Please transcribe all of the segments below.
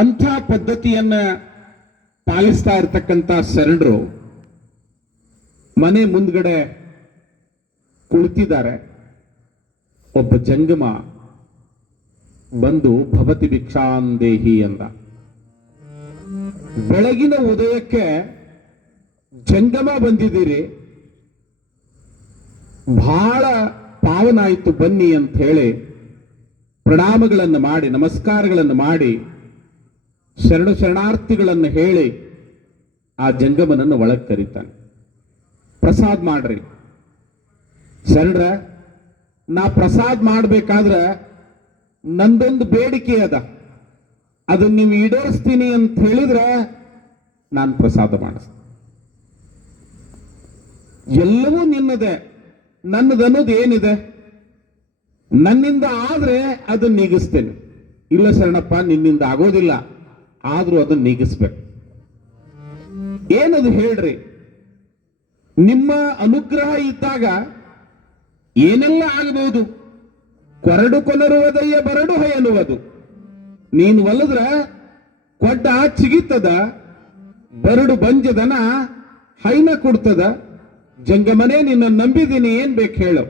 ಅಂಥ ಪದ್ಧತಿಯನ್ನ ಪಾಲಿಸ್ತಾ ಇರತಕ್ಕಂಥ ಶರಣರು ಮನೆ ಮುಂದ್ಗಡೆ ಕುಳಿತಿದ್ದಾರೆ. ಒಬ್ಬ ಜಂಗಮ ಬಂದು ಭವತಿ ಭಿಕ್ಷಾಂದೇಹಿ ಅಂದ. ಬೆಳಗಿನ ಉದಯಕ್ಕೆ ಜಂಗಮ ಬಂದಿದ್ದೀರಿ, ಬಹಳ ಪಾವನಾಯಿತು ಬನ್ನಿ ಅಂತ ಹೇಳಿ ಪ್ರಣಾಮಗಳನ್ನು ಮಾಡಿ ನಮಸ್ಕಾರಗಳನ್ನು ಮಾಡಿ ಶರಣಾರ್ಥಿಗಳನ್ನು ಹೇಳಿ ಆ ಜಂಗಮನನ್ನು ಒಳಗೆ ಕರೀತಾನೆ. ಪ್ರಸಾದ್ ಮಾಡ್ರಿ. ಶರಣರ, ನಾ ಪ್ರಸಾದ್ ಮಾಡ್ಬೇಕಾದ್ರೆ ನಂದೊಂದು ಬೇಡಿಕೆ ಅದ, ಅದನ್ನ ನೀವು ಈಡೇರಿಸ್ತೀನಿ ಅಂತ ಹೇಳಿದ್ರೆ ನಾನು ಪ್ರಸಾದ ಮಾಡಿಸ್ತೀನಿ. ಎಲ್ಲವೂ ನಿನ್ನದೇ, ನನ್ನದನ್ನೋದು ಏನಿದೆ ನನ್ನಿಂದ ಆದ್ರೆ ಅದನ್ನ ನೀಗಿಸ್ತೇನೆ. ಇಲ್ಲ ಶರಣಪ್ಪ, ನಿನ್ನಿಂದ ಆಗೋದಿಲ್ಲ, ಆದ್ರೂ ಅದನ್ನ ನೀಗಿಸ್ಬೇಕು. ಏನದು ಹೇಳ್ರಿ. ನಿಮ್ಮ ಅನುಗ್ರಹ ಇದ್ದಾಗ ಏನೆಲ್ಲ ಆಗಬಹುದು. ಕೊರಡು ಕೊನರುವುದಯ್ಯ ಬರಡು ಹಯನುವುದು. ನೀನು ಒಲ್ಲದ್ರ ಕೊಡ್ಡ ಚಿಗಿತದ, ಬರಡು ಬಂಜದನ ಹೈನ ಕೊಡ್ತದ. ಜಂಗಮನೆ, ನಿನ್ನ ನಂಬಿದ್ದೀನಿ, ಏನ್ ಬೇಕು ಹೇಳು.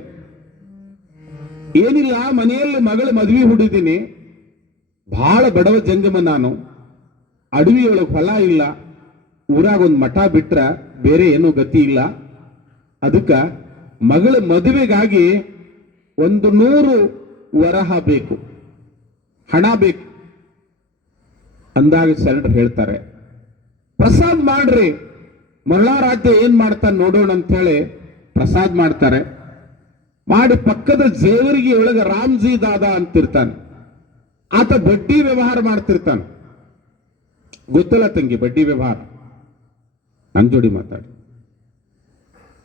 ಏನಿಲ್ಲ, ಮನೆಯಲ್ಲಿ ಮಗಳ ಮದ್ವಿ ಹುಡಿದೀನಿ, ಬಹಳ ಬಡವ ಜಂಗಮ ನಾನು. ಅಡವಿಯೊಳಗೆ ಹೊಲ ಇಲ್ಲ, ಊರಾಗ ಒಂದು ಮಠ ಬಿಟ್ರ ಬೇರೆ ಏನೂ ಗತಿ ಇಲ್ಲ. ಅದಕ್ಕ ಮಗಳ ಮದುವೆಗಾಗಿ 100 ವರಹ ಬೇಕು, ಹಣ ಬೇಕು ಅಂದಾಗ ಶರಣರು ಹೇಳ್ತಾರೆ, ಪ್ರಸಾದ್ ಮಾಡ್ರಿ, ಮರಳಾರಾಧ್ಯ ಏನ್ ಮಾಡ್ತಾನೆ ನೋಡೋಣ ಅಂತ ಹೇಳಿ ಪ್ರಸಾದ್ ಮಾಡ್ತಾರೆ. ಮಾಡಿ ಪಕ್ಕದ ಜೇವರಿಗೆ ಒಳಗೆ ರಾಮ್ಜಿ ದಾದಾ ಅಂತಿರ್ತಾನೆ. ಆತ ಬಡ್ಡಿ ವ್ಯವಹಾರ ಮಾಡ್ತಿರ್ತಾನೆ. ಗೊತ್ತಲ್ಲ ತಂಗಿ, ಬಡ್ಡಿ ವ್ಯವಹಾರ ನನ್ ಜೋಡಿ ಮಾತಾಡಿ.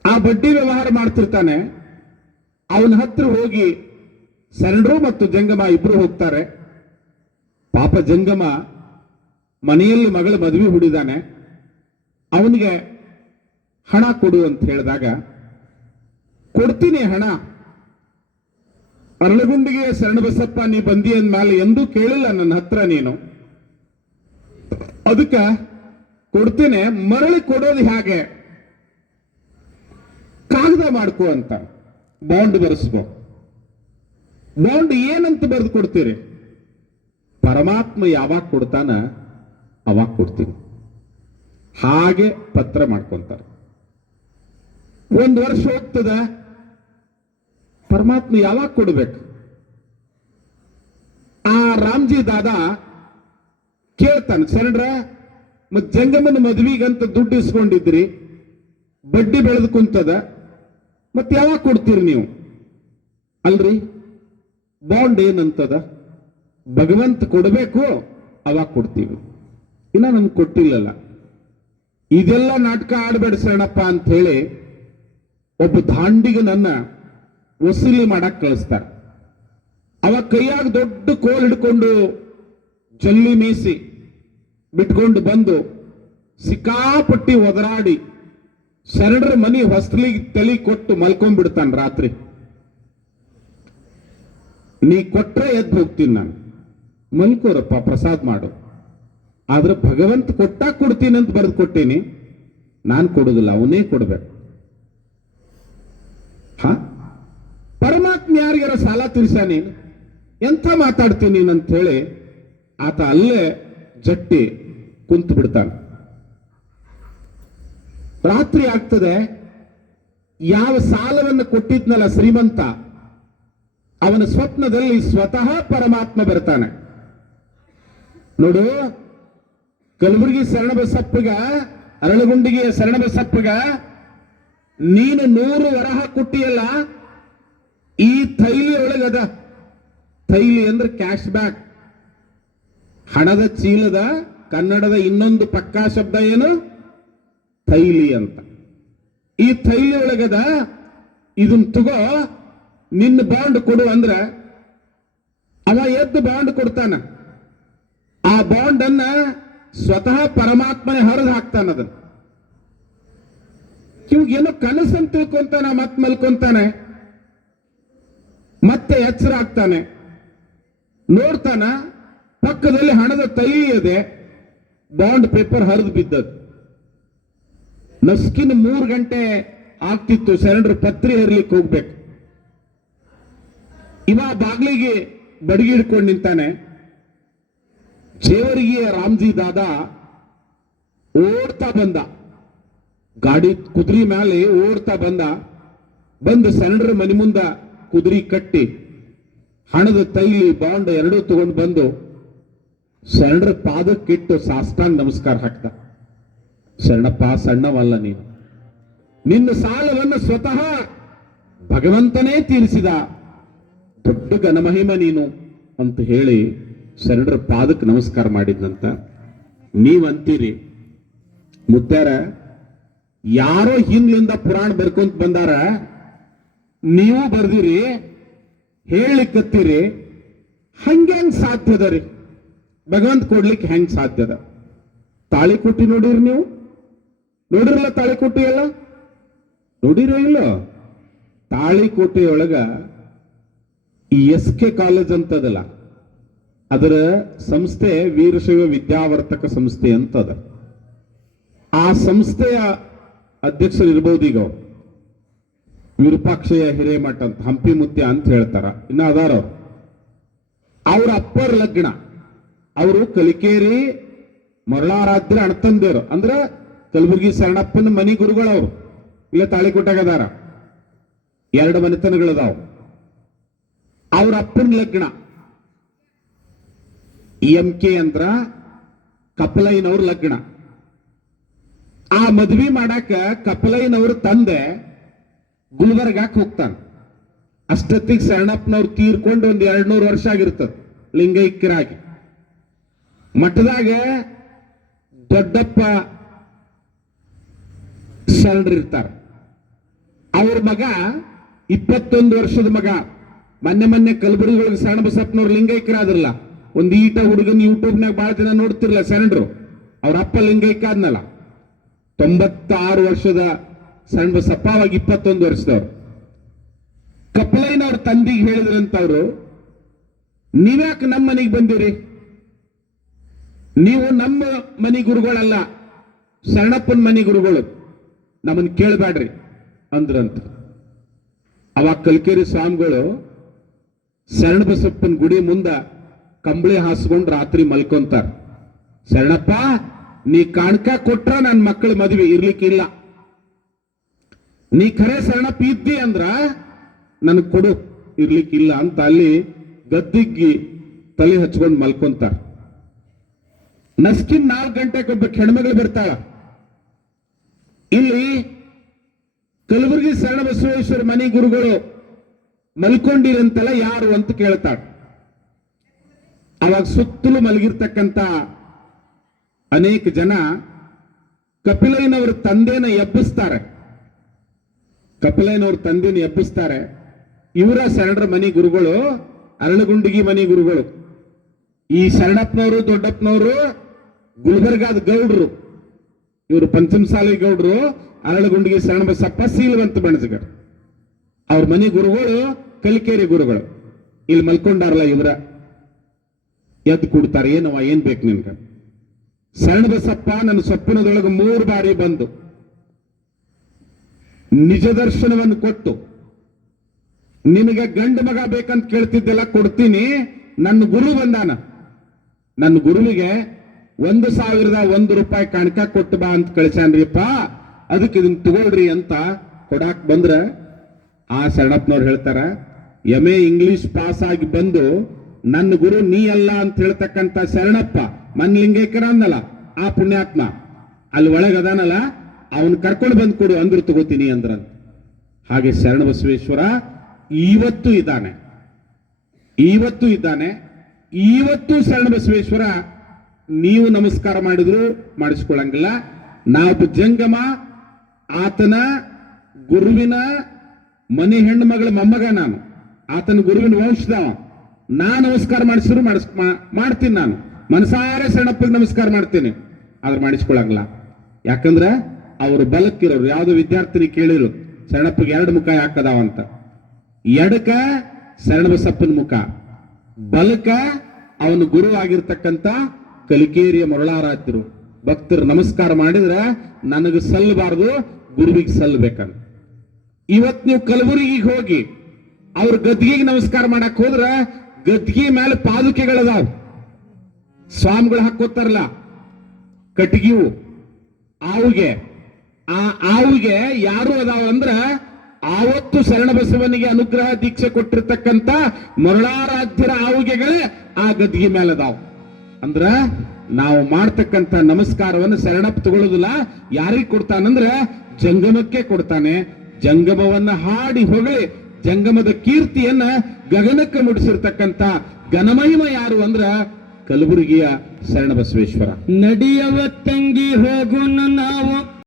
ಆ ಬಡ್ಡಿ ವ್ಯವಹಾರ ಮಾಡ್ತಿರ್ತಾನೆ. ಅವನ ಹತ್ರ ಹೋಗಿ ಶರಣರು ಮತ್ತು ಜಂಗಮ ಇಬ್ರು ಹೋಗ್ತಾರೆ. ಪಾಪ ಜಂಗಮ ಮನೆಯಲ್ಲಿ ಮಗಳ ಮದುವೆ ಹುಡಿದಾನೆ. ಅವನಿಗೆ ಹಣ ಕೊಡು ಅಂತ ಹೇಳಿದಾಗ, ಕೊಡ್ತೀನಿ ಹಣ, ಅರಳಗುಂಡಿಗೆ ಶರಣಬಸಪ್ಪ ನೀ ಬಂದಿ ಅಂದ್ಮೇಲೆ ಎಂದೂ ಕೇಳಿಲ್ಲ ನನ್ನ ಹತ್ರ ನೀನು, ಅದಕ್ಕ ಕೊಡ್ತೇನೆ, ಮರಳಿ ಕೊಡೋದು ಹೇಗೆ, ಕಾಗದ ಮಾಡ್ಕೋ ಅಂತ. ಬಾಂಡ್ ಬರೆಸ್ಕೋ. ಬಾಂಡ್ ಏನಂತ ಬರೆದು ಕೊಡ್ತೀರಿ? ಪರಮಾತ್ಮ ಯಾವಾಗ ಕೊಡ್ತಾನ ಅವಾಗ ಕೊಡ್ತೀನಿ. ಹಾಗೆ ಪತ್ರ ಮಾಡ್ಕೊಂತಾರೆ. 1 ವರ್ಷ ಹೋಗ್ತದ, ಪರಮಾತ್ಮ ಯಾವಾಗ ಕೊಡ್ಬೇಕು? ಆ ರಾಮ್ಜಿ ದಾದಾ ಕೇಳ್ತಾನೆ, ಶರಣರ, ಮತ್ ಜಂಗಮನ ಮದ್ವಿಗಂತ ದುಡ್ಡು ಇಸ್ಕೊಂಡಿದ್ರಿ, ಬಡ್ಡಿ ಬೆಳೆದು ಕುಂತದ, ಮತ್ ಯಾವಾಗ ಕೊಡ್ತೀರಿ ನೀವು? ಅಲ್ರಿ, ಬಾಂಡ್ ಏನಂತದ, ಭಗವಂತ ಕೊಡಬೇಕು, ಅವಾಗ ಕೊಡ್ತೀವಿ, ಇನ್ನ ನಮ್ಗೆ ಕೊಟ್ಟಿಲ್ಲಲ್ಲ. ಇದೆಲ್ಲ ನಾಟಕ ಆಡ್ಬೇಡ ಶರಣಪ್ಪ ಅಂತ ಹೇಳಿ ಒಬ್ಬ ದಾಂಡಿಗನನ್ನ ವಸೂಲಿ ಮಾಡಕ್ ಕಳಿಸ್ತಾರೆ. ಅವ ಕೈಯಾಗ ದೊಡ್ಡ ಕೋಲ್ ಹಿಡ್ಕೊಂಡು ಜಲ್ಲಿ ಮೀಸಿ ಬಿಟ್ಕೊಂಡು ಬಂದು ಸಿಕ್ಕಾಪಟ್ಟಿ ಒದರಾಡಿ ಶರಣರ ಮನಿ ಹೊಸ್ಲಿಗೆ ತಲೆ ಕೊಟ್ಟು ಮಲ್ಕೊಂಡ್ಬಿಡ್ತಾನೆ ರಾತ್ರಿ. ನೀ ಕೊಟ್ರೆ ಎದ್ದು ಹೋಗ್ತೀನಿ ನಾನು, ಮಲ್ಕೋರಪ್ಪ, ಪ್ರಸಾದ್ ಮಾಡು. ಆದ್ರೆ ಭಗವಂತ ಕೊಟ್ಟಾಗ ಕೊಡ್ತೀನಿ ಅಂತ ಬರೆದು ಕೊಟ್ಟೀನಿ, ನಾನು ಕೊಡುದಿಲ್ಲ, ಅವನೇ ಕೊಡ್ಬೇಕು. ಪರಮಾತ್ಮ ಯಾರಿಗಾರ ಸಾಲ ತೀರ್ಸಾನಿ, ಎಂಥ ಮಾತಾಡ್ತೀನಿ ಅಂತ ಹೇಳಿ ಆತ ಅಲ್ಲೇ ಜಟ್ಟಿ ಕುಂತು ಬಿಡ್ತಾನೆ. ರಾತ್ರಿ ಆಗ್ತದೆ. ಯಾವ ಸಾಲವನ್ನು ಕೊಟ್ಟಿದ್ನಲ್ಲ ಶ್ರೀಮಂತ, ಅವನ ಸ್ವಪ್ನದಲ್ಲಿ ಸ್ವತಃ ಪರಮಾತ್ಮ ಬರ್ತಾನೆ. ನೋಡು, ಕಲಬುರಗಿ ಶರಣಬಸಪ್ಪಗ, ಅರಳಗುಂಡಿಗೆ ಶರಣಬಸಪ್ಪಗ ನೀನು 100 ವರಹ ಕೊಟ್ಟಿಯಲ್ಲ, ಈ ಥೈಲಿ ಒಳಗದ. ಥೈಲಿ ಅಂದ್ರೆ ಕ್ಯಾಶ್ ಬ್ಯಾಕ್, ಹಣದ ಚೀಲದ ಕನ್ನಡದ ಇನ್ನೊಂದು ಪಕ್ಕಾ ಶಬ್ದ ಏನು? ಥೈಲಿ ಅಂತ. ಈ ಥೈಲಿ ಒಳಗದ, ಇದನ್ ತಗೋ, ನಿನ್ನ ಬಾಂಡ್ ಕೊಡು ಅಂದ್ರೆ ಅವ ಎದ್ದು ಬಾಂಡ್ ಕೊಡ್ತಾನ. ಆ ಬಾಂಡ್ ಅನ್ನ ಸ್ವತಃ ಪರಮಾತ್ಮನೇ ಹರಿದು ಹಾಕ್ತಾನದ. ಇವಾಗೇನೋ ಕನಸಂತ ತಿಳ್ಕೊಂತಾನ, ಮತ್ ಮಲ್ಕೊಂತಾನೆ, ಮತ್ತೆ ಎಚ್ಚರ ಆಗ್ತಾನೆ, ನೋಡ್ತಾನ ಪಕ್ಕದಲ್ಲಿ ಹಣದ ತೈಲಿ ಇದೆ, ಬಾಂಡ್ ಪೇಪರ್ ಹರಿದು ಬಿದ್ದದ್ದು. ನಸ್ಕಿನ 3 ಗಂಟೆ ಆಗ್ತಿತ್ತು, ಸರೆಂಡರ್ ಪತ್ರಿ ಹರಿಲಿಕ್ಕೆ ಹೋಗ್ಬೇಕು. ಇವ ಬಾಗ್ಲಿಗೆ ಬಡಗಿ ಹಿಡ್ಕೊಂಡು ನಿಂತಾನೆ. ಜೇವರಿಗೆ ರಾಮ್ಜಿ ದಾದಾ ಓಡ್ತಾ ಬಂದ, ಗಾಡಿ ಕುದುರೆ ಮೇಲೆ ಓಡ್ತಾ ಬಂದು ಸರೆಂಡರ್ ಮನೆ ಮುಂದ ಕುದುರೆ ಕಟ್ಟಿ ಹಣದ ತೈಲಿ ಬಾಂಡ್ ಎರಡೂ ತಗೊಂಡು ಬಂದು ಸರೆಂಡರ್ ಪಾದಕ್ಕಿಟ್ಟು ಸಾಷ್ಟಾಂಗ ನಮಸ್ಕಾರ ಹಾಕ್ತ. ಶರಣಪ್ಪ, ಸಣ್ಣವಲ್ಲ ನೀನು, ನಿನ್ನ ಸಾಲವನ್ನು ಸ್ವತಃ ಭಗವಂತನೇ ತೀರಿಸಿದ ದೊಡ್ಡ ಘನಮಹಿಮ ನೀನು ಅಂತ ಹೇಳಿ ಶರಣರ ಪಾದಕ್ಕೆ ನಮಸ್ಕಾರ ಮಾಡಿದ್ನಂತ. ನೀವಂತೀರಿ ಮುತ್ಯಾರ, ಯಾರೋ ಹಿಂದ್ಲಿಂದ ಪುರಾಣ ಬರ್ಕೊಂತ ಬಂದಾರ, ನೀವು ಬರ್ದಿರಿ, ಹೇಳಿಕತ್ತೀರಿ, ಹಂಗ್ಯಾಂಗ್ ಸಾಧ್ಯದ ರೀ? ಭಗವಂತ ಕೊಡ್ಲಿಕ್ಕೆ ಹೆಂಗ್ ಸಾಧ್ಯದ? ತಾಳಿಕೋಟಿ ನೋಡಿರಿ ನೀವು? ನೋಡಿರಲ್ಲ ತಾಳಿಕೋಟಿ ಎಲ್ಲ? ನೋಡಿರೋ ಇಲ್ಲೋ? ತಾಳಿಕೋಟೆಯೊಳಗ ಈ SK ಕಾಲೇಜ್ ಅಂತದಲ್ಲ, ಅದರ ಸಂಸ್ಥೆ ವೀರಶೈವ ವಿದ್ಯಾವರ್ತಕ ಸಂಸ್ಥೆ ಅಂತದ. ಆ ಸಂಸ್ಥೆಯ ಅಧ್ಯಕ್ಷರು ಇರ್ಬೋದು ಈಗ ಅವ್ರು, ವಿರೂಪಾಕ್ಷಯ್ಯ ಹಿರೇಮಠ ಅಂತ, ಹಂಪಿ ಮುತ್ಯ ಅಂತ ಹೇಳ್ತಾರ. ಇನ್ನ ಅದಾರ ಅವ್ರ ಅಪ್ಪರ ಲಗ್ನ. ಅವರು ಕಲಿಕೇರಿ ಮರಳಾರಾಧ್ಯ ಅಣ್ತಂದೇರು, ಅಂದ್ರ ಕಲಬುರ್ಗಿ ಶರಣಪ್ಪನ ಮನಿ ಗುರುಗಳವ್ರು. ಇಲ್ಲ ತಾಳಿಕೋಟೆಗದಾರ, 2 ಮನೆತನಗಳದಾವ. ಅವ್ರ ಅಪ್ಪನ ಲಗ್ನ MK ಅಂದ್ರ ಕಪಲೈನವ್ರ ಲಗ್ನ. ಆ ಮದ್ವಿ ಮಾಡಾಕ ಕಪಲೈನವ್ರ ತಂದೆ ಗುಲ್ಬರ್ಗಾಕ್ ಹೋಗ್ತಾನ. ಅಷ್ಟೊತ್ತಿಗೆ ಶರಣಪ್ಪನವ್ರು ತೀರ್ಕೊಂಡು 200 ವರ್ಷ ಆಗಿರ್ತದ ಲಿಂಗೈಕ್ಯರಾಗಿ. ಮಠದಾಗ ದೊಡ್ಡಪ್ಪ ಶರಣರಿರ್ತಾರ. ಅವ್ರ ಮಗ 21 ವರ್ಷದ ಮಗ, ಮೊನ್ನೆ ಕಲಬುರಗಿ ಒಳಗೆ ಶರಣ ಬಸಪ್ಪನವ್ರು ಲಿಂಗೈಕ್ಯರಾದ್ರಲ್ಲ, ಒಂದು ಈಟ ಹುಡುಗನ್ ಯೂಟ್ಯೂಬ್ನಾಗ ಬಹಳ ಜನ ನೋಡ್ತಿರ್ಲ ಶರಣರು. ಅವ್ರ ಅಪ್ಪ ಲಿಂಗೈಕ್ಯ ಆದ್ನಲ್ಲ, 96 ವರ್ಷದ ಶರಣ ಬಸಪ್ಪ, ಅವಾಗ 21 ವರ್ಷದವ್ರು. ಕಪಲೈನವ್ರ ತಂದಿಗೆ ಹೇಳಿದ್ರಂತವ್ರು, ನೀವ್ಯಾಕೆ ನಮ್ಮ ಮನೆಗೆ ಬಂದಿರಿ? ನೀವು ನಮ್ಮ ಮನಿ ಗುರುಗಳಲ್ಲ, ಶರಣಪ್ಪನ ಮನಿ ಗುರುಗಳು, ನಮ್ಮನ್ನು ಕೇಳಬೇಡ್ರಿ ಅಂದ್ರಂತ. ಅವಾಗ ಕಲ್ಕೇರಿ ಸ್ವಾಮಿಗಳು ಶರಣ ಬಸಪ್ಪನ ಗುಡಿ ಮುಂದ ಕಂಬಳಿ ಹಾಸ್ಕೊಂಡು ರಾತ್ರಿ ಮಲ್ಕೊಂತಾರ. ಶರಣಪ್ಪ, ನೀ ಕಾಣ್ಕ ಕೊಟ್ರ ನನ್ನ ಮಕ್ಕಳ ಮದುವೆ ಇರ್ಲಿಕ್ಕಿಲ್ಲ, ನೀ ಖರೆ ಶರಣಪ್ಪ ಇದ್ದಿ ಅಂದ್ರ ನನಗ್ ಕೊಡು, ಇರ್ಲಿಕ್ಕಿಲ್ಲ ಅಂತ ಅಲ್ಲಿ ಗದ್ದಿಗ್ಗಿ ತಲೆ ಹಚ್ಕೊಂಡು ಮಲ್ಕೊಂತಾರ. ನಸ್ಕಿನ್ 4 ಗಂಟೆಗೆ ಒಬ್ಬ ಹೆಣ್ಮಗಳು ಬರ್ತಾಳ. ಇಲ್ಲಿ ಕಲಬುರಗಿ ಶರಣ ಬಸವೇಶ್ವರ ಮನಿ ಗುರುಗಳು ಮಲ್ಕೊಂಡಿರಂತಲ್ಲ, ಯಾರು ಅಂತ ಕೇಳ್ತಾಳ. ಅವಾಗ ಸುತ್ತಲೂ ಮಲಗಿರ್ತಕ್ಕಂಥ ಅನೇಕ ಜನ ಕಪಿಲಯ್ಯನವ್ರ ತಂದೆನ ಎಬ್ಬಿಸ್ತಾರೆ. ಕಪಿಲಯ್ಯನವ್ರ ತಂದೆನ ಎಬ್ಬಿಸ್ತಾರೆ. ಇವರ ಶರಣರ ಮನಿ ಗುರುಗಳು, ಅರಳಗುಂಡಿಗಿ ಮನಿ ಗುರುಗಳು. ಈ ಶರಣಪ್ಪನವರು ದೊಡ್ಡಪ್ಪನವರು ಗುಲ್ಬರ್ಗಾದ ಗೌಡ್ರು, ಇವರು ಪಂಚಮಸಾಲಿ ಗೌಡ್ರು, ಅರಳಗುಂಡಿಗೆ ಶರಣ ಬಸಪ್ಪ ಸೀಲವಂತ ಬಣಜಗರ್. ಅವ್ರ ಮನಿ ಗುರುಗಳು ಕಲಿಕೇರಿ ಗುರುಗಳು. ಇಲ್ಲಿ ಮಲ್ಕೊಂಡಾರಲ್ಲ ಇವರ, ಎದ್ದು ಕೊಡ್ತಾರೆ, ಏನವ ಏನ್ ಬೇಕು ನಿನ್ಗ? ಶರಣ ಬಸಪ್ಪ ನನ್ನ ಸ್ವಪ್ನದೊಳಗೆ 3 ಬಾರಿ ಬಂದು ನಿಜ ದರ್ಶನವನ್ನು ಕೊಟ್ಟು, ನಿನಗೆ ಗಂಡು ಮಗ ಬೇಕಂತ ಕೇಳ್ತಿದ್ದೆಲ್ಲ ಕೊಡ್ತೀನಿ, ನನ್ನ ಗುರು ಬಂದಾನ, ನನ್ನ ಗುರುವಿಗೆ 1,001 ರೂಪಾಯಿ ಕಾಣಿಕ ಕೊಟ್ಟು ಬಾ ಅಂತ ಕಳಿಸ್ಯಾನ್ರಿಪ್ಪ, ಅದಕ್ಕೆ ಇದನ್ನ ತಗೊಳ್ರಿ ಅಂತ ಕೊಡಾಕ್ ಬಂದ್ರ, ಆ ಶರಣಪ್ಪನವ್ರು ಹೇಳ್ತಾರ, MA ಇಂಗ್ಲಿಷ್ ಪಾಸ್ ಆಗಿ ಬಂದು ನನ್ನ ಗುರು ನೀ ಅಲ್ಲ ಅಂತ ಹೇಳ್ತಕ್ಕಂಥ ಶರಣಪ್ಪ ಮನ್ಲಿಂಗೇಕರ ಅಂದಲ್ಲ, ಆ ಪುಣ್ಯಾತ್ಮ ಅಲ್ಲಿ ಒಳಗದಾನಲ್ಲ, ಅವನ್ ಕರ್ಕೊಂಡು ಬಂದು ಕೊಡು ಅಂದ್ರು ತಗೋತೀನಿ ಅಂದ್ರಂತ. ಹಾಗೆ ಶರಣ ಬಸವೇಶ್ವರ ಇವತ್ತು ಇದ್ದಾನೆ, ಇವತ್ತು ಶರಣ ಬಸವೇಶ್ವರ ನೀವು ನಮಸ್ಕಾರ ಮಾಡಿದ್ರು ಮಾಡಿಸ್ಕೊಳ್ಳಂಗಿಲ್ಲ. ನಾವು ಜಂಗಮ, ಆತನ ಗುರುವಿನ ಮನೆ ಹೆಣ್ಣು ಮಗಳ ಮೊಮ್ಮಗ, ನಾನು ಆತನ ಗುರುವಿನ ವಂಶದವ. ನಾ ನಮಸ್ಕಾರ ಮಾಡಿಸಿದ್ರು ಮಾಡ್ತೀನಿ, ನಾನು ಮನಸಾರೆ ಶರಣಪ್ಪಗೆ ನಮಸ್ಕಾರ ಮಾಡ್ತೇನೆ, ಆದ್ರೆ ಮಾಡಿಸ್ಕೊಳಂಗಿಲ್ಲ. ಯಾಕಂದ್ರೆ ಅವರು ಬಲಕ್ಕಿರೋರು. ಯಾವ್ದು ವಿದ್ಯಾರ್ಥಿನಿ ಕೇಳಿರು ಶರಣಪ್ಪಗೆ 2 ಮುಖ ಯಾಕದಾವ ಅಂತ. ಎಡಕ ಶರಣ ಬಸಪ್ಪನ ಮುಖ, ಬಲಕ ಅವನು ಗುರು ಆಗಿರ್ತಕ್ಕಂಥ ಕಲಿಕೇರಿಯ ಮರುಳಾರಾಧ್ಯರು. ಭಕ್ತರು ನಮಸ್ಕಾರ ಮಾಡಿದ್ರೆ ನನಗೆ ಸಲ್ಲಬಾರದು, ಗುರುವಿಗೆ ಸಲ್ಲಬೇಕಂತ. ಇವತ್ ನೀವು ಕಲಬುರಗಿಗೆ ಹೋಗಿ ಅವ್ರ ಗದ್ಗಿಗೆ ನಮಸ್ಕಾರ ಮಾಡಕ್ ಹೋದ್ರ ಗದ್ಗಿ ಮೇಲೆ ಪಾದುಕೆಗಳದಾವ, ಸ್ವಾಮಿಗಳು ಹಾಕೋತಾರಲ್ಲ ಕಟ್ಟಿಗೆವು ಆವುಗೆ. ಆ ಆವುಗೆ ಯಾರು ಅದಾವ ಅಂದ್ರ ಆವತ್ತು ಶರಣಬಸವನಿಗೆ ಅನುಗ್ರಹ ದೀಕ್ಷೆ ಕೊಟ್ಟಿರ್ತಕ್ಕಂಥ ಮರುಳಾರಾಧ್ಯರ ಆವುಗೆಗಳೇ ಆ ಗದ್ಗಿ ಮೇಲೆ ಅದಾವ. ಅಂದ್ರ ನಾವು ಮಾಡ್ತಕ್ಕಂಥ ನಮಸ್ಕಾರವನ್ನು ಶರಣಪ್ಪ ತಗೊಳ್ಳೋದಿಲ್ಲ, ಯಾರಿಗೆ ಕೊಡ್ತಾನಂದ್ರ ಜಂಗಮಕ್ಕೆ ಕೊಡ್ತಾನೆ. ಜಂಗಮವನ್ನ ಹಾಡಿ ಹೊಗಳಿ ಜಂಗಮದ ಕೀರ್ತಿಯನ್ನ ಗಗನಕ್ಕೆ ಮುಡಿಸಿರ್ತಕ್ಕಂಥ ಘನಮಹಿಮ ಯಾರು ಅಂದ್ರ ಕಲಬುರಗಿಯ ಶರಣಬಸವೇಶ್ವರ. ನಡಿಯವ ತಂಗಿ ಹೋಗುಣ ನಾವು